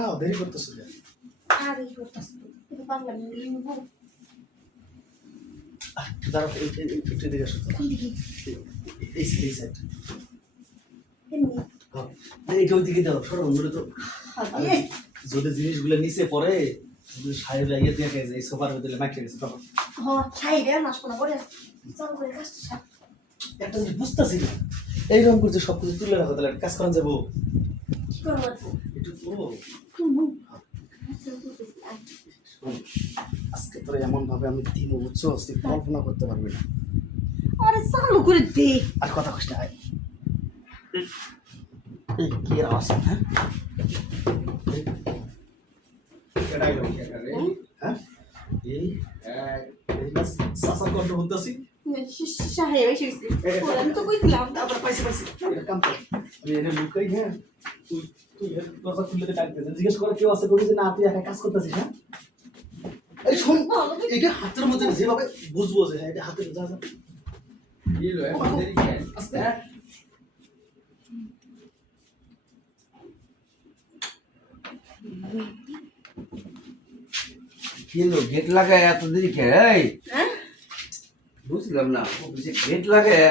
হ্যাঁ দেরি করতেছো কেন? আর এই করতেছি এটা পারলাম লিখবো দাঁড়াও একটু দিকে আসো তো। এই সাইড এমনি এইটা ওই দিকে দাও সরো বন্ধুরে তো হবে যদি জিনিসগুলো নিচে পড়ে সাহেব লাগিয়ে দিয়ে গেছে এই সোফার ভিতরে মাইকে গেছে তখন হ ছাইরে নাশ কোনা করে চালু করে কাজটা সার একটা জিনিস বুঝতেছি না এইরকম করছে সব কিছু তুলে রাখো তাহলে কাজ করান যাবো কি করবো একটু করবো শোন, আজকে তোর এমন ভাবে আমি দিন উচ্চ তুই কল্পনা করতে পারবি না আরে চালু করে দে আর কথা কষ্ট আয় এই কি এর আওয়াজ হ্যাঁ হ্যাঁ এই এই না সাসা কন্ট্রোল হতেছি সাহেব এসে গেছে আমি তো কইছিলাম তারপর পাইছি এটা কাম কর আমি এনে লুকাই হ্যাঁ তুই তুই দরজা খুললে ডাক দে জিজ্ঞেস করে কেউ আছে কবি যে না তুই একা কাজ করতেছিস হ্যাঁ এই শোন এটা হাতের মধ্যে যেভাবে বুঝবো যে হ্যাঁ এটা হাতের যা যা আস্তে কিন্তু গেট লাগায় এত দেরি খেয়ে হ্যাঁ বুঝলাম না অফিসে গেট লাগায়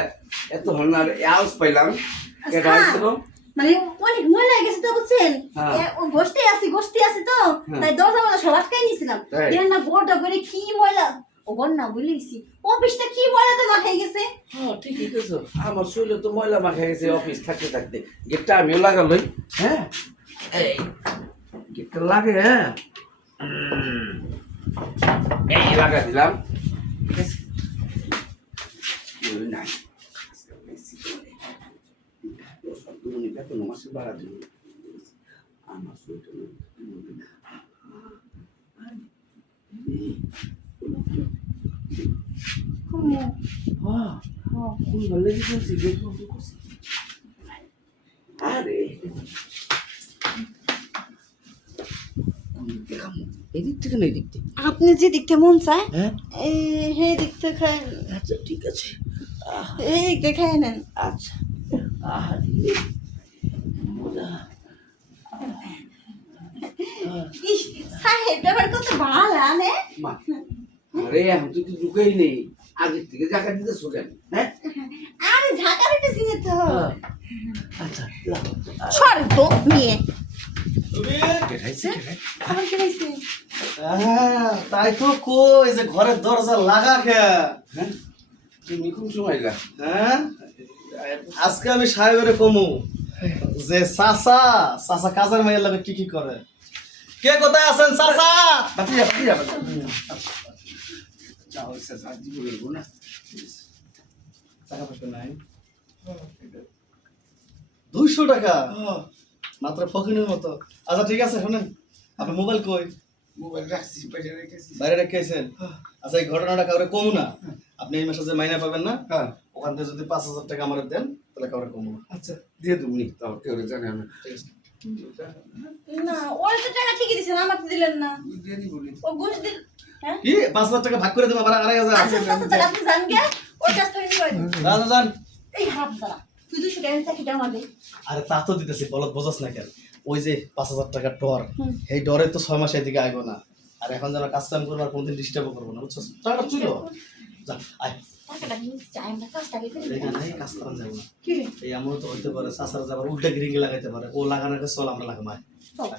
এত হন্নার আওয়াজ পাইলাম কেটা আসছিল মানে অনেক ময়লা হয়ে গেছে তো বুঝছেন হ্যাঁ। ও গোষ্ঠী আছে তো হ্যাঁ। তাই দরজা বলা সব আটকাই নিয়েছিলাম তাই? দেখেন না গোটা করে কি ময়লা ও গন্না বলেছি অফিসটা কি ময়লা তো মাথায় গেছে হ্যাঁ ঠিকই কইছো আমার শরীরে তো ময়লা মাখা গেছে অফিস থাকতে থাকতে গেটটা আমিও লাগালই হ্যাঁ এই গেটটা লাগে হ্যাঁ এই লাগা দিলাম ঠিক আছে ওই নাই বেতন মাসে বাড়া দিল আমার শরীরটা খুব ভালো লেগেছে গেট বন্ধ করছি আরে এদিক থেকে না এদিক থেকে আপনি যে দেখতে মন চায় হ্যাঁ এই হে দেখতে খায় আচ্ছা ঠিক আছে এই দেখতে খায় নেন আচ্ছা আরে মজা ইস সাহেব ব্যাপার কত ভালো আনে মা আরে এখন তুই তো ঢুকেই নেই আগের থেকে জায়গা দিতেছো কেন হ্যাঁ আরে ঝাঁকা দিতেছি না তো আচ্ছা সরে তো নিয়ে কেটাইছে আমার কি হয়েছে হ্যাঁ তাই তো কই যে ঘরের দরজা লাগা খে হ্যাঁ তুমি কোন সময় গা হ্যাঁ আজকে আমি সাহেবের কমু যে চাচা কাজের মাইয়া লাগে কি করে কে কোথায় আছেন চাচা বাতি যা যাও সে সাজি বলবো না টাকা পয়সা নাই 200 টাকা মাত্র ফকিনের মতো আচ্ছা ঠিক আছে শোনেন আপনি মোবাইল কই মোবাইল রাখছি বাইরে রেখেছি বাইরে রেখেছেন আচ্ছা এই ঘটনাটা কাউরে কমু না আপনি এই মাসে যে মাইনা পাবেন না হ্যাঁ ওখান থেকে যদি 5,000 টাকা আমার দেন তাহলে কাউরে কমু না আচ্ছা দিয়ে দেবনি তাও কেউ জানে না ঠিক আছে না ওর তো টাকা ঠিকই দিছেন আমাকে দিলেন না দিয়ে দিবনি ও ঘুষ দিল হ্যাঁ কি 5,000 টাকা ভাগ করে দেবো আবার 2,500 আচ্ছা আচ্ছা তাহলে আপনি জান গে ওর কাছ থেকে নিয়ে যান এই হাত দাঁড়া তুই 200 টাকা চাকরিটা আমার দে আরে তা তো দিতেছি বলত বোঝাস না কেন ওই যে 5,000 টাকার ডর এই ডরে তো 6 মাস এদিকে আইবো না আর এখন যেন কাজ কাম করবো আর কোনদিন ডিস্টার্বও করবো না বুঝছো টাকাটা চুল যা আয় টাকাটা নিয়ে চাই আমরা কাজটাকে করে এই না এই কাজ করা যাবে না কি রে এই এমন তো হইতে পারে চাষার যাবার উল্টা গ্রিঙ্গি লাগাইতে পারে ও লাগানোর কাছে চল আমরা লাগাম আয় চল